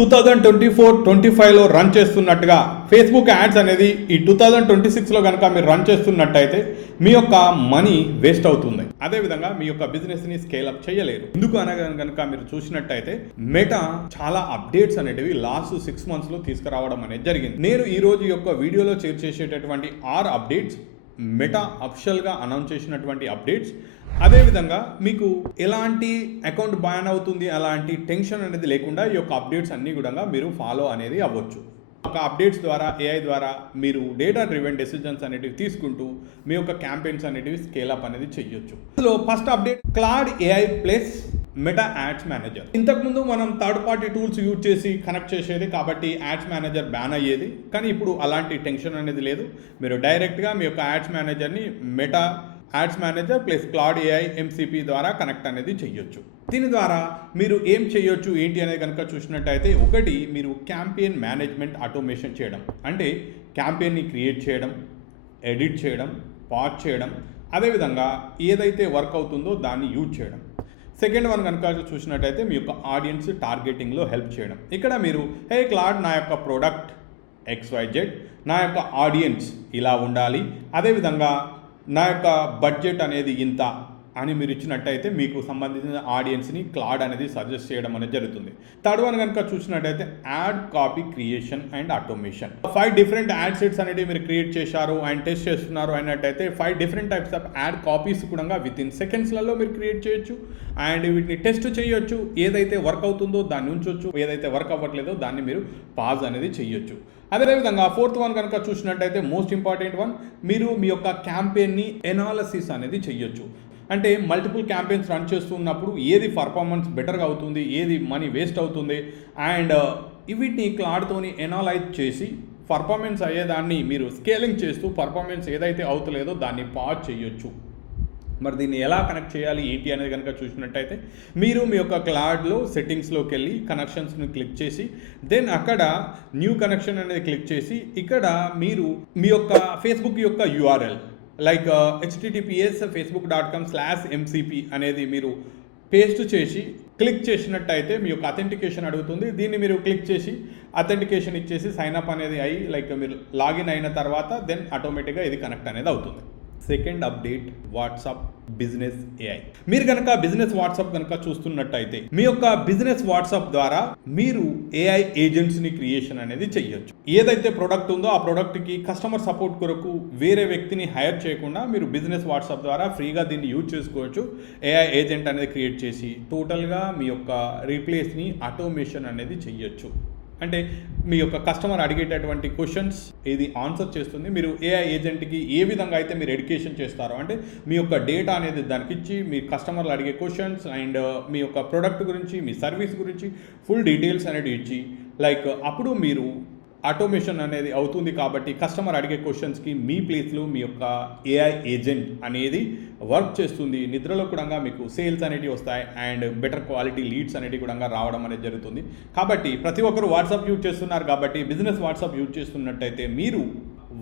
2024-25లో run చేస్తున్నట్టుగా Facebook ads అనేది ఈ 2026లో కనుక మీరు రన్ చేస్తున్నట్టయితే మీ యొక్క మనీ వేస్ట్ అవుతుంది. అదేవిధంగా మీ యొక్క బిజినెస్ని స్కేలప్ చేయలేరు. ఎందుకు అనగా కనుక మీరు చూసినట్టయితే మెటా చాలా అప్డేట్స్ అనేటివి లాస్ట్ 6 monthsలో తీసుకురావడం అనేది జరిగింది. నేను ఈ రోజు యొక్క వీడియోలో షేర్ చేసేటటువంటి 6 అప్డేట్స్ మెటా అఫిషియల్గా అనౌన్స్ చేసినటువంటి అప్డేట్స్. అదేవిధంగా మీకు ఎలాంటి అకౌంట్ బ్యాన్ అవుతుంది అలాంటి టెన్షన్ అనేది లేకుండా ఈ యొక్క అప్డేట్స్ అన్నీ కూడా మీరు ఫాలో అనేది అవ్వచ్చు. ఒక అప్డేట్స్ ద్వారా ఏఐ ద్వారా మీరు డేటా డ్రివెన్ డెసిజన్స్ అనేటివి తీసుకుంటూ మీ యొక్క క్యాంపెయిన్స్ అనేటివి స్కేలప్ అనేది చేయొచ్చు. ఇందులో first update Claude AI plus Meta ads manager. ఇంతకుముందు మనం థర్డ్ పార్టీ టూల్స్ యూజ్ చేసి కనెక్ట్ చేసేది కాబట్టి యాడ్స్ మేనేజర్ బ్యాన్ అయ్యేది. కానీ ఇప్పుడు అలాంటి టెన్షన్ అనేది లేదు. మీరు డైరెక్ట్గా మీ యొక్క యాడ్స్ మేనేజర్ని Meta ads manager plus Claude AI MCP ద్వారా కనెక్ట్ అనేది చేయొచ్చు. దీని ద్వారా మీరు ఏం చేయొచ్చు ఏంటి అనేది కనుక చూసినట్టయితే, ఒకటి మీరు క్యాంపెయిన్ మేనేజ్మెంట్ ఆటోమేషన్ చేయడం, అంటే క్యాంపెయిన్ని క్రియేట్ చేయడం, ఎడిట్ చేయడం, పాజ్ చేయడం, అదేవిధంగా ఏదైతే వర్క్ అవుతుందో దాన్ని యూజ్ చేయడం. సెకండ్ వన్ కనుక చూసినట్టయితే మీ యొక్క ఆడియన్స్ టార్గెటింగ్లో హెల్ప్ చేయడం. ఇక్కడ మీరు హే క్లాడ్ నా యొక్క ప్రోడక్ట్ XYZ, నా యొక్క ఆడియన్స్ ఇలా ఉండాలి, అదేవిధంగా నా యొక్క బడ్జెట్ అనేది ఇంత అని మీరు ఇచ్చినట్టయితే మీకు సంబంధించిన ఆడియన్స్ని క్లాడ్ అనేది సజెస్ట్ చేయడం అనేది జరుగుతుంది. థర్డ్ వన్ కనుక చూసినట్టయితే add copy creation and automation. 5 different add sets అనేది మీరు క్రియేట్ చేశారు అండ్ టెస్ట్ చేస్తున్నారు అన్నట్టయితే 5 different types of add copies కూడా వితిన్ సెకండ్స్లలో మీరు క్రియేట్ చేయొచ్చు అండ్ వీటిని టెస్ట్ చేయొచ్చు. ఏదైతే వర్క్ అవుతుందో దాన్ని ఉంచవచ్చు, ఏదైతే వర్క్ అవ్వట్లేదో దాన్ని మీరు పాజ్ అనేది చేయొచ్చు. అదేవిధంగా ఫోర్త్ వన్ కనుక చూసినట్టయితే మోస్ట్ ఇంపార్టెంట్ వన్, మీరు మీ యొక్క క్యాంపెయిన్ని ఎనాలిసిస్ అనేది చేయొచ్చు. అంటే మల్టిపుల్ క్యాంపెయిన్స్ రన్ చేస్తున్నప్పుడు ఏది పర్ఫార్మెన్స్ బెటర్గా అవుతుంది, ఏది మనీ వేస్ట్ అవుతుంది అండ్ వీటిని క్లాడ్తోని ఎనాలైజ్ చేసి పర్ఫార్మెన్స్ అయ్యేదాన్ని మీరు స్కేలింగ్ చేస్తూ పర్ఫార్మెన్స్ ఏదైతే అవుతలేదో దాన్ని పాజ్ చేయొచ్చు. మరి దీన్ని ఎలా కనెక్ట్ చేయాలి ఏంటి అనేది కనుక చూసినట్టయితే, మీరు మీ యొక్క క్లాడ్లో సెట్టింగ్స్లోకి వెళ్ళి కనెక్షన్స్ని క్లిక్ చేసి దెన్ అక్కడ న్యూ కనెక్షన్ అనేది క్లిక్ చేసి ఇక్కడ మీరు మీ యొక్క ఫేస్బుక్ యొక్క URL లైక్ https://facebook.com/mcp అనేది మీరు పేస్ట్ చేసి క్లిక్ చేసినట్టయితే మీ యొక్క అథెంటికేషన్ అడుగుతుంది. దీన్ని మీరు క్లిక్ చేసి అథెంటికేషన్ ఇచ్చేసి సైన్అప్ అనేది అయ్యి లైక్ మీరు లాగిన్ అయిన తర్వాత దెన్ ఆటోమేటిక్గా ఇది కనెక్ట్ అనేది అవుతుంది. Second update WhatsApp business AI. మీరు కనుక బిజినెస్ వాట్సాప్ కనుక చూస్తున్నట్టయితే మీ యొక్క బిజినెస్ వాట్సాప్ ద్వారా మీరు ఏఐ ఏజెంట్స్ని క్రియేషన్ అనేది చేయొచ్చు. ఏదైతే ప్రోడక్ట్ ఉందో ఆ ప్రోడక్ట్కి కస్టమర్ సపోర్ట్ కొరకు వేరే వ్యక్తిని హైర్ చేయకుండా మీరు బిజినెస్ వాట్సాప్ ద్వారా ఫ్రీగా దీన్ని యూజ్ చేసుకోవచ్చు. ఏఐ ఏజెంట్ అనేది క్రియేట్ చేసి టోటల్గా మీ యొక్క రీప్లేస్ని ఆటోమేషన్ అనేది చేయొచ్చు. అంటే మీ యొక్క కస్టమర్ అడిగేటటువంటి క్వశ్చన్స్ ఇది ఆన్సర్ చేస్తుంది. మీరు ఏఐ ఏజెంట్కి ఏ విధంగా అయితే మీరు ఎడ్యుకేషన్ చేస్తారో, అంటే మీ యొక్క డేటా అనేది దానికి ఇచ్చి మీ కస్టమర్లు అడిగే క్వశ్చన్స్ అండ్ మీ యొక్క ప్రోడక్ట్ గురించి మీ సర్వీస్ గురించి ఫుల్ డీటెయిల్స్ అనేది ఇచ్చి లైక్ అప్పుడు మీరు ఆటోమేషన్ అనేది అవుతుంది. కాబట్టి కస్టమర్ అడిగే క్వశ్చన్స్కి మీ ప్లేస్లో మీ యొక్క ఏఐ ఏజెంట్ అనేది వర్క్ చేస్తుంది. నిద్రలో కూడా మీకు సేల్స్ అనేటివి వస్తాయి అండ్ బెటర్ క్వాలిటీ లీడ్స్ అనేటివి కూడా రావడం అనేది జరుగుతుంది. కాబట్టి ప్రతి ఒక్కరు వాట్సాప్ యూజ్ చేస్తున్నారు కాబట్టి బిజినెస్ వాట్సాప్ యూజ్ చేస్తున్నట్టయితే మీరు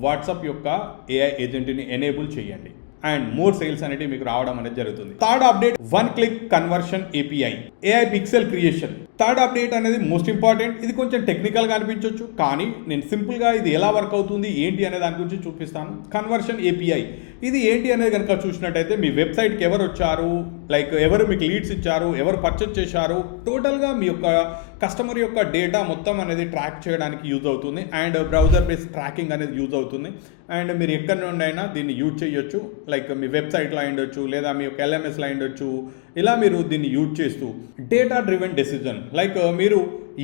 వాట్సాప్ యొక్క ఏఐ ఏజెంట్ని ఎనేబుల్ చేయండి అండ్ మోర్ సేల్స్ అనేవి మీకు రావడం అనేది జరుగుతుంది. Third update one click conversion API AI pixel creation. Third update అనేది మోస్ట్ ఇంపార్టెంట్. ఇది కొంచెం టెక్నికల్గా అనిపించవచ్చు కానీ నేను సింపుల్గా ఇది ఎలా వర్క్ అవుతుంది ఏంటి అనే దాని గురించి చూపిస్తాను. కన్వర్షన్ API ఇది ఏంటి అనేది కనుక చూసినట్టయితే మీ వెబ్సైట్కి ఎవరు వచ్చారు, లైక్ ఎవరు మీకు లీడ్స్ ఇచ్చారు, ఎవరు పర్చేజ్ చేశారు, టోటల్గా మీ యొక్క కస్టమర్ యొక్క డేటా మొత్తం అనేది ట్రాక్ చేయడానికి యూజ్ అవుతుంది అండ్ బ్రౌజర్ బేస్డ్ ట్రాకింగ్ అనేది యూజ్ అవుతుంది అండ్ మీరు ఎక్కడి నుండి అయినా దీన్ని యూజ్ చేయొచ్చు. లైక్ మీ వెబ్సైట్లో ఉండొచ్చు లేదా మీ యొక్క LMSలో ఉండొచ్చు. ఇలా మీరు దీన్ని యూజ్ చేస్తూ డేటా డ్రివెన్ డెసిజన్ లైక్ మీరు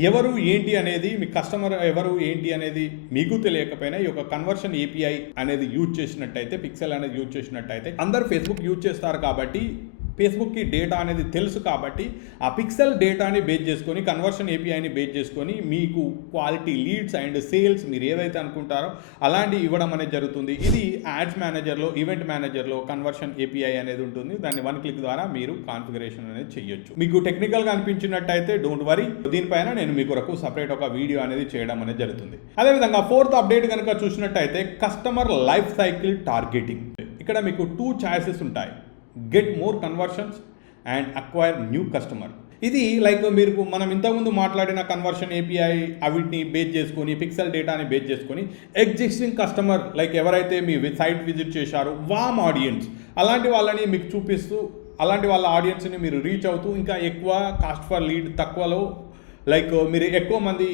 ఎవరు ఏంటి అనేది మీ కస్టమర్ ఎవరు ఏంటి అనేది మీకు తెలియకపోయినా ఈ యొక్క కన్వర్షన్ API అనేది యూజ్ చేసినట్టయితే, పిక్సెల్ అనేది యూజ్ చేసినట్టయితే అందరు ఫేస్బుక్ యూజ్ చేస్తారు కాబట్టి ఫేస్బుక్కి డేటా అనేది తెలుసు కాబట్టి ఆ పిక్సెల్ డేటాని బేస్ చేసుకొని కన్వర్షన్ APIని బేస్ చేసుకొని మీకు క్వాలిటీ లీడ్స్ అండ్ సేల్స్ మీరు ఏదైతే అనుకుంటారో అలాంటివి ఇవ్వడం అనేది జరుగుతుంది. ఇది యాడ్స్ మేనేజర్లో ఈవెంట్ మేనేజర్లో కన్వర్షన్ API అనేది ఉంటుంది. దాన్ని 1 క్లిక్ ద్వారా మీరు కాన్ఫిగరేషన్ అనేది చేయొచ్చు. మీకు టెక్నికల్గా అనిపించినట్టయితే డోంట్ వరీ, దీనిపైన నేను మీ కొరకు సపరేట్ ఒక వీడియో అనేది చేయడం అనేది జరుగుతుంది. అదేవిధంగా ఫోర్త్ అప్డేట్ కనుక చూసినట్టయితే కస్టమర్ లైఫ్ సైకిల్ టార్గెటింగ్. ఇక్కడ మీకు 2 చాయిసెస్ ఉంటాయి, get more conversions and acquire new customer. ఇది లైక్ మీరు మనం ఇంతకుముందు మాట్లాడిన కన్వర్షన్ ఏపీఐ అవిటిని బేస్ చేసుకొని పిక్సెల్ డేటాని బేస్ చేసుకొని ఎగ్జిస్టింగ్ కస్టమర్ లైక్ ఎవరైతే మీ సైట్ విజిట్ చేశారో వామ్ ఆడియన్స్ అలాంటి వాళ్ళని మీకు చూపిస్తూ అలాంటి వాళ్ళ ఆడియన్స్ని మీరు రీచ్ అవుతూ ఇంకా ఎక్కువ కాస్ట్ ఫర్ లీడ్ తక్కువలో లైక్ మీరు ఎక్కువ మంది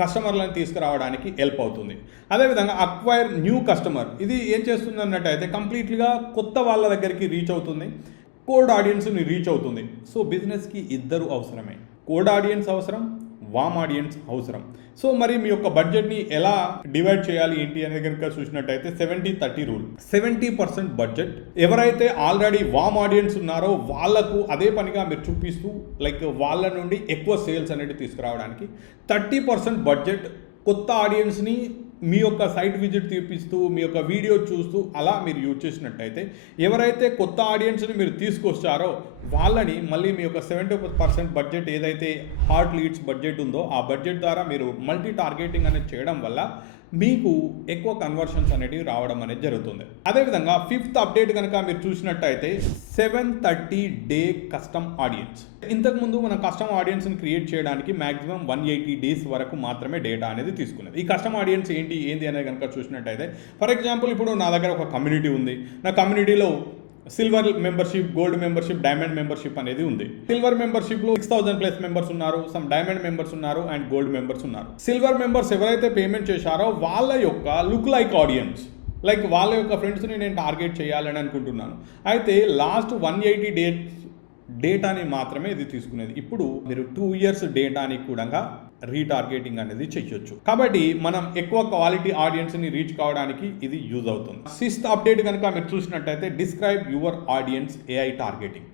కస్టమర్లను తీసుకురావడానికి హెల్ప్ అవుతుంది. అదేవిధంగా అక్వైర్ న్యూ కస్టమర్, ఇది ఏం చేస్తుంది అన్నట్టయితే కంప్లీట్గా కొత్త వాళ్ళ దగ్గరికి రీచ్ అవుతుంది, కోల్డ్ ఆడియన్స్ని రీచ్ అవుతుంది. సో బిజినెస్కి ఇద్దరు అవసరమే, కోల్డ్ ఆడియన్స్ అవసరం, వామ్ ఆడియన్స్ అవసరం. సో మరి మీ యొక్క బడ్జెట్ని ఎలా డివైడ్ చేయాలి ఏంటి అనేది కనుక చూసినట్టయితే 70-30 రూల్. 70% బడ్జెట్ ఎవరైతే ఆల్రెడీ వామ్ ఆడియన్స్ ఉన్నారో వాళ్ళకు అదే పనిగా మీరు చూపిస్తూ లైక్ వాళ్ళ నుండి ఎక్కువ సేల్స్ అనేది తీసుకురావడానికి, 30% బడ్జెట్ కొత్త ఆడియన్స్ని మీ యొక్క సైట్ విజిట్ తీపిస్తూ మీ యొక్క వీడియో చూస్తూ అలా మీరు యూజ్ చేసినట్టయితే ఎవరైతే కొత్త ఆడియన్స్ని మీరు తీసుకొచ్చారో వాళ్ళని మళ్ళీ మీ యొక్క 70% బడ్జెట్ ఏదైతే హాట్ లీడ్స్ బడ్జెట్ ఉందో ఆ బడ్జెట్ ద్వారా మీరు మల్టీ టార్గెటింగ్ అనేది చేయడం వల్ల మీకు ఎక్కువ కన్వర్షన్స్ అనేటివి రావడం అనేది జరుగుతుంది. అదేవిధంగా 5th అప్డేట్ కనుక మీరు చూసినట్టయితే 730 డే కస్టమ్ ఆడియన్స్. ఇంతకుముందు మనం కస్టమ్ ఆడియన్స్ని క్రియేట్ చేయడానికి మ్యాక్సిమం 180 డేస్ వరకు మాత్రమే డేటా అనేది తీసుకునేది. ఈ కస్టమ్ ఆడియన్స్ ఏంటి అనేది కనుక చూసినట్టయితే ఫర్ ఎగ్జాంపుల్ ఇప్పుడు నా దగ్గర ఒక కమ్యూనిటీ ఉంది, నా కమ్యూనిటీలో silver membership, gold membership, diamond membership అనేది ఉంది. సిల్వర్ మెంబర్షిప్లో 6000+ మెంబర్స్ ఉన్నారు, సమ్ డైమండ్ మెంబర్స్ ఉన్నారు అండ్ గోల్డ్ మెంబర్స్ ఉన్నారు. సిల్వర్ మెంబర్స్ ఎవరైతే పేమెంట్ చేశారో వాళ్ళ యొక్క లుక్ లైక్ ఆడియన్స్ లైక్ వాళ్ళ యొక్క ఫ్రెండ్స్ని నేను టార్గెట్ చేయాలని అనుకుంటున్నాను. అయితే లాస్ట్ 180 డేస్ డేటాని మాత్రమే ఇది తీసుకునేది. ఇప్పుడు మీరు 2 years డేటాని కూడా రీటార్గెటింగ్ అనేది చేయొచ్చు. కాబట్టి మనం ఎక్కువ క్వాలిటీ ఆడియన్స్ని రీచ్ కావడానికి ఇది యూజ్ అవుతుంది. 6th అప్డేట్ కనుక మీరు చూసినట్టయితే describe your audience AI targeting.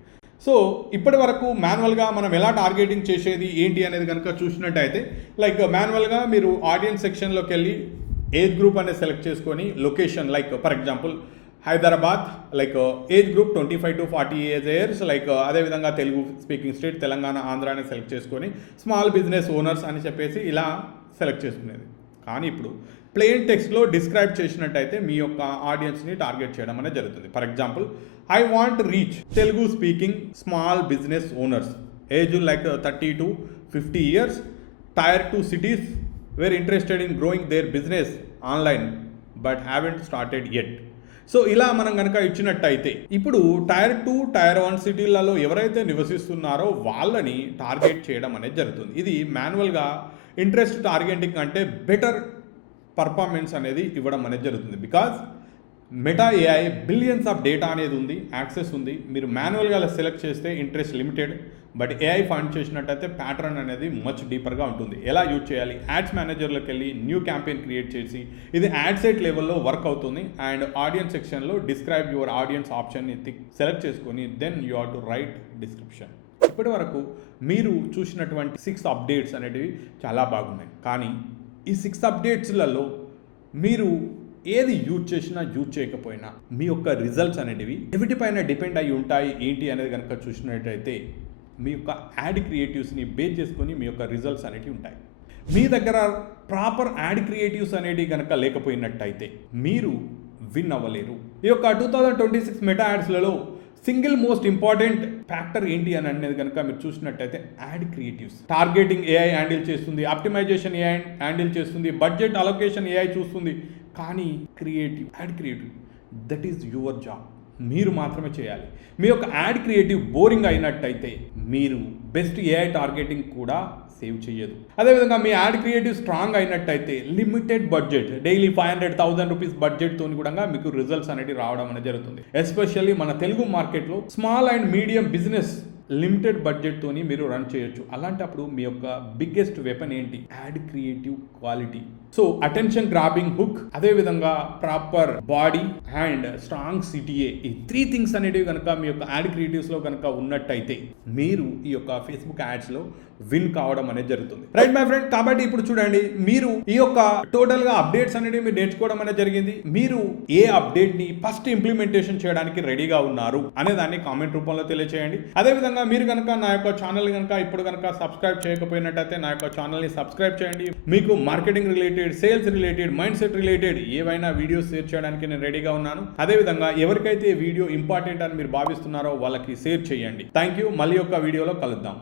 So ఇప్పటి వరకు మాన్యువల్గా మనం ఎలా టార్గెటింగ్ చేసేది ఏంటి అనేది కనుక చూసినట్టయితే లైక్ మాన్యువల్గా మీరు ఆడియన్స్ సెక్షన్లోకి వెళ్ళి ఏజ్ గ్రూప్ అనేది సెలెక్ట్ చేసుకొని location like for example Hyderabad like age group 25 to 40 years like అదేవిధంగా తెలుగు స్పీకింగ్ స్టేట్ తెలంగాణ ఆంధ్ర అని సెలెక్ట్ చేసుకొని స్మాల్ బిజినెస్ ఓనర్స్ అని చెప్పేసి ఇలా సెలెక్ట్ చేసుకునేది. కానీ ఇప్పుడు ప్లెయిన్ టెక్స్ట్లో డిస్క్రైబ్ చేసినట్టయితే మీ యొక్క ఆడియన్స్ని టార్గెట్ చేయడం అనేది జరుగుతుంది. For example I want reach Telugu speaking small business owners age like 30 to 50 years Tier 2 cities where interested in growing their business online but haven't started yet. So ఇలా మనం కనుక ఇచ్చినట్టయితే ఇప్పుడు Tier 2, Tier 1 సిటీలలో ఎవరైతే నివసిస్తున్నారో వాళ్ళని టార్గెట్ చేయడం అనేది జరుగుతుంది. ఇది మాన్యువల్గా ఇంట్రెస్ట్ టార్గెటింగ్ అంటే బెటర్ పర్ఫార్మెన్స్ అనేది ఇవ్వడం అనేది జరుగుతుంది. Because meta AI billions of data అనేది ఉంది, యాక్సెస్ ఉంది. మీరు మాన్యువల్గా అలా సెలెక్ట్ చేస్తే interest limited, but AI find చేసినట్టయితే ప్యాటర్న్ అనేది మచ్ డీపర్గా ఉంటుంది. ఎలా యూజ్ చేయాలి, యాడ్స్ మేనేజర్లోకి వెళ్ళి న్యూ క్యాంపెయిన్ క్రియేట్ చేసి ఇది యాడ్ సెట్ లెవెల్లో వర్క్ అవుతుంది. అండ్ ఆడియన్స్ సెక్షన్లో డిస్క్రైబ్ యువర్ ఆడియన్స్ ఆప్షన్ని సెలెక్ట్ చేసుకొని then you have to write description. ఇప్పటి వరకు మీరు చూసినటువంటి 6 అప్డేట్స్ అనేటివి చాలా బాగున్నాయి. కానీ ఈ 6 అప్డేట్స్లలో మీరు ఏది యూజ్ చేసినా యూజ్ చేయకపోయినా మీ యొక్క రిజల్ట్స్ అనేటివి ఎవరిపైన డిపెండ్ అయి ఉంటాయి ఏంటి అనేది కనుక చూసినట్టయితే మీ యొక్క యాడ్ క్రియేటివ్స్ని బేస్ చేసుకొని మీ యొక్క రిజల్ట్స్ అనేటివి ఉంటాయి. మీ దగ్గర ప్రాపర్ యాడ్ క్రియేటివ్స్ అనేటివి కనుక లేకపోయినట్టయితే మీరు విన్ అవ్వలేరు. ఈ యొక్క 2026 మెటా యాడ్స్లలో సింగిల్ మోస్ట్ ఇంపార్టెంట్ ఫ్యాక్టర్ ఏంటి అని అనేది కనుక మీరు చూసినట్టయితే ad creatives. Targeting AI handle చేస్తుంది, ఆప్టిమైజేషన్ ఏఐ హ్యాండిల్ చేస్తుంది, బడ్జెట్ అలొకేషన్ ఏఐ చూస్తుంది. కానీ ad creative that is your job, మీరు మాత్రమే చేయాలి. మీ యొక్క యాడ్ క్రియేటివ్ బోరింగ్ అయినట్టయితే మీరు బెస్ట్ ఏఐ టార్గెటింగ్ కూడా సేవ్ చేయదు. అదేవిధంగా మీ యాడ్ క్రియేటివ్ స్ట్రాంగ్ అయినట్టయితే లిమిటెడ్ బడ్జెట్ డైలీ 500,000 రూపీస్ బడ్జెట్తో కూడా మీకు రిజల్ట్స్ అనేవి రావడం అనేది జరుగుతుంది. ఎస్పెషల్లీ మన తెలుగు మార్కెట్లో small and medium business limited బడ్జెట్తోని మీరు రన్ చేయొచ్చు. అలాంటప్పుడు మీ యొక్క బిగ్గెస్ట్ వెపన్ ఏంటి, ad creative quality. So attention grabbing hook, అదేవిధంగా proper body and strong CTA, ఈ 3 థింగ్స్ అనేటివి కనుక మీ యొక్క యాడ్ క్రియేటివ్స్లో కనుక ఉన్నట్టయితే మీరు ఈ యొక్క ఫేస్బుక్ యాడ్స్లో విన్ కావడం అనేది జరుగుతుంది. Right my friend. కాబట్టి ఇప్పుడు చూడండి, మీరు ఈ యొక్క టోటల్గా అప్డేట్స్ అనేవి మీరు నేర్చుకోవడం అనేది జరిగింది. మీరు ఏ అప్డేట్ని ఫస్ట్ ఇంప్లిమెంటేషన్ చేయడానికి రెడీగా ఉన్నారు అనే దాన్ని కామెంట్ రూపంలో తెలియజేయండి. అదేవిధంగా మీరు కనుక నా యొక్క ఛానల్ కనుక ఇప్పుడు కనుక సబ్స్క్రైబ్ చేయకపోయినట్టయితే నా యొక్క ఛానల్ని సబ్స్క్రైబ్ చేయండి. మీకు marketing related, sales related, mind set related ఏవైనా వీడియోస్ షేర్ చేయడానికి నేను రెడీగా ఉన్నాను. అదేవిధంగా ఎవరికైతే వీడియో ఇంపార్టెంట్ అని మీరు భావిస్తున్నారో వాళ్ళకి షేర్ చేయండి. Thank you. మళ్ళీ ఒక వీడియోలో కలుద్దాం.